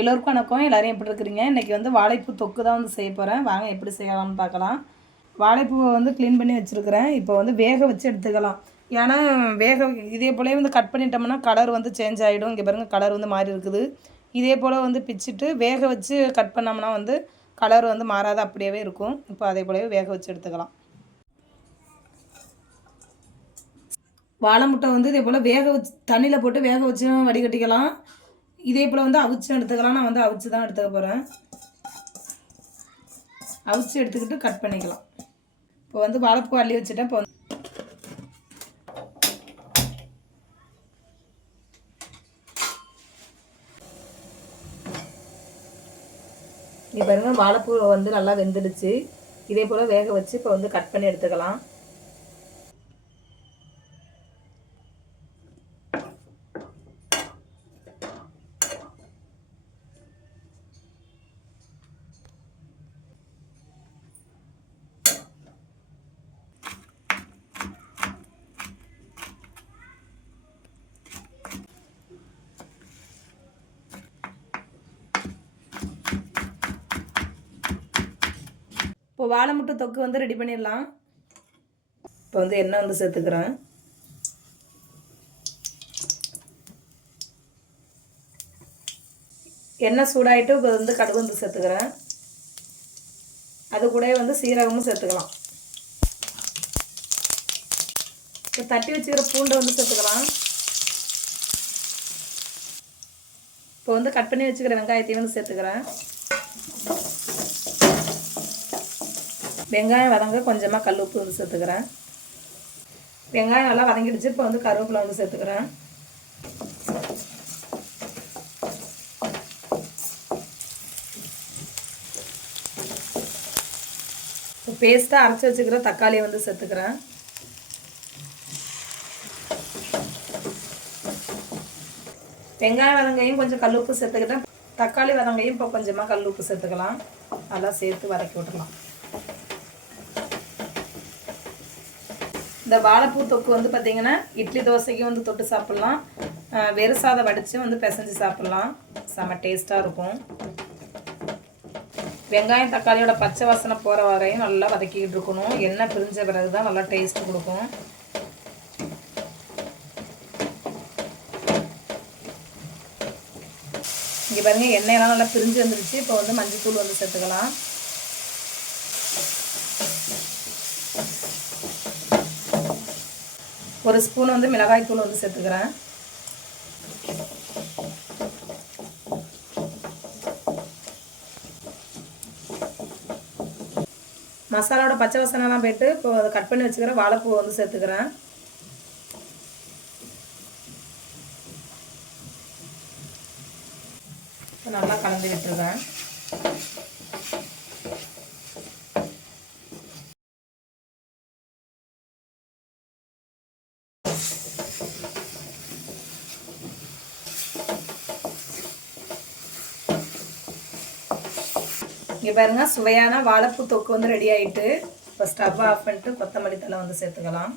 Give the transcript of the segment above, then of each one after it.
எல்லோருக்கும் வணக்கம். எல்லோரும் எப்படி இருக்கிறீங்க? இன்றைக்கி வந்து வாழைப்பூ தொக்கு தான் வந்து செய்ய போகிறேன் வாங்க எப்படி செய்யலாம்னு பார்க்கலாம். வாழைப்பூவை வந்து க்ளீன் பண்ணி வச்சுருக்கிறேன். இப்போ வந்து வேக வச்சு எடுத்துக்கலாம். ஏன்னா வேக இதே போலவே வந்து கட் பண்ணிட்டோம்னா கலர் வந்து சேஞ்ச் ஆகிடும் இங்கே பாருங்கள் கலர் வந்து மாறி இருக்குது. இதே போல் வந்து பிச்சுட்டு வேக வச்சு கட் பண்ணோம்னா வந்து கலர் வந்து மாறாத அப்படியே இருக்கும். இப்போ அதே போலவே வேக வச்சு எடுத்துக்கலாம். வாழை முட்டை வந்து இதே போல் வேக வச்சு தண்ணியில் போட்டு வேக வச்சும் வடிகட்டிக்கலாம். இதே போல் வந்து அவிச்சும் எடுத்துக்கலாம். நான் வந்து அவிச்சு தான் எடுத்துக்க போகிறேன் அவிச்சு எடுத்துக்கிட்டு கட் பண்ணிக்கலாம். இப்போ வந்து வாழைப்பூ அள்ளி வச்சுட்டேன். இப்போ வந்து பாருங்கள் வாழைப்பூ வந்து நல்லா வெந்துடுச்சு. இதே போல் வேக வச்சு இப்போ வந்து கட் பண்ணி எடுத்துக்கலாம். இப்போ வாழை முட்டை தொக்கு வந்து ரெடி பண்ணிடலாம். இப்போ வந்து எண்ணெய் வந்து சேர்த்துக்கிறேன். எண்ணெய் சூடாகிட்டு இப்போ வந்து கடுகு வந்து சேர்த்துக்கிறேன். அது கூட வந்து சீரகமும் சேர்த்துக்கலாம். இப்போ தட்டி வச்சுக்கிற பூண்டை வந்து சேர்த்துக்கலாம். இப்போ வந்து கட் பண்ணி வச்சுக்கிற வெங்காயத்தையும் வந்து சேர்த்துக்கிறேன். வெங்காயம் வதங்க கொஞ்சமாக கல் உப்பு வந்து சேர்த்துக்கிறேன். வெங்காயம் நல்லா வதங்கிடுச்சு இப்போ வந்து கருவேப்பிலை வந்து சேர்த்துக்கிறேன். இப்போ பேஸ்ட்டாக அரைச்சி வச்சுக்கிற தக்காளியை வந்து சேர்த்துக்கிறேன். வெங்காயம் வதங்கையும் கொஞ்சம் கல் உப்பு சேர்த்துக்கிட்டேன். தக்காளி வதங்கையும் இப்போ கொஞ்சமாக கல் உப்பு சேர்த்துக்கலாம். நல்லா சேர்த்து வதக்கி விட்ருலாம் இந்த வாழைப்பூ தொக்கு வந்து பார்த்திங்கன்னா இட்லி தோசைக்கும் வந்து தொட்டு சாப்பிட்லாம். வெறும் சாதம் வடித்து வந்து பிசைஞ்சு சாப்பிட்லாம். செம்ம டேஸ்ட்டாக இருக்கும். வெங்காயம் தக்காளியோட பச்சை வாசனை போகிற வரையும் நல்லா வதக்கிக்கிட்டு இருக்கணும். எண்ணெய் பிரிஞ்ச பிறகு தான் நல்லா டேஸ்ட் கொடுக்கும். இங்கே பாருங்கள் எண்ணெயெல்லாம் நல்லா பிரிஞ்சு வந்துருச்சு. இப்போ வந்து மஞ்சள் தூள் வந்து சேர்த்துக்கலாம். ஒரு ஸ்பூன் வந்து மிளகாய் தூள் வந்து சேர்த்துக்கிறேன். மசாலாவோட பச்சை வசனெல்லாம் போயிட்டு இப்போ அதை கட் பண்ணி வச்சுக்கிறேன் வாழைப்பூ வந்து சேர்த்துக்கிறேன். நல்லா கலந்து விட்டுருக்கேன் இங்கே பாருங்கள் சுவையான வாழைப்பூ தொக்கு வந்து ரெடி ஆகிட்டு இப்போ ஸ்டவ் ஆஃப் பண்ணிட்டு கொத்தமல்லி தலை வந்து சேர்த்துக்கலாம்.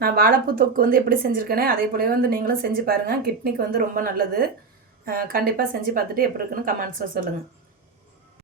நான் வாழைப்பூ தொக்கு வந்து எப்படி செஞ்சுருக்கேனே அதே போலவே வந்து நீங்களும் செஞ்சு பாருங்கள் கிட்னிக்கு வந்து ரொம்ப நல்லது. கண்டிப்பாக செஞ்சு பார்த்துட்டு எப்படி இருக்குன்னு கமெண்ட்ஸில் சொல்லுங்கள்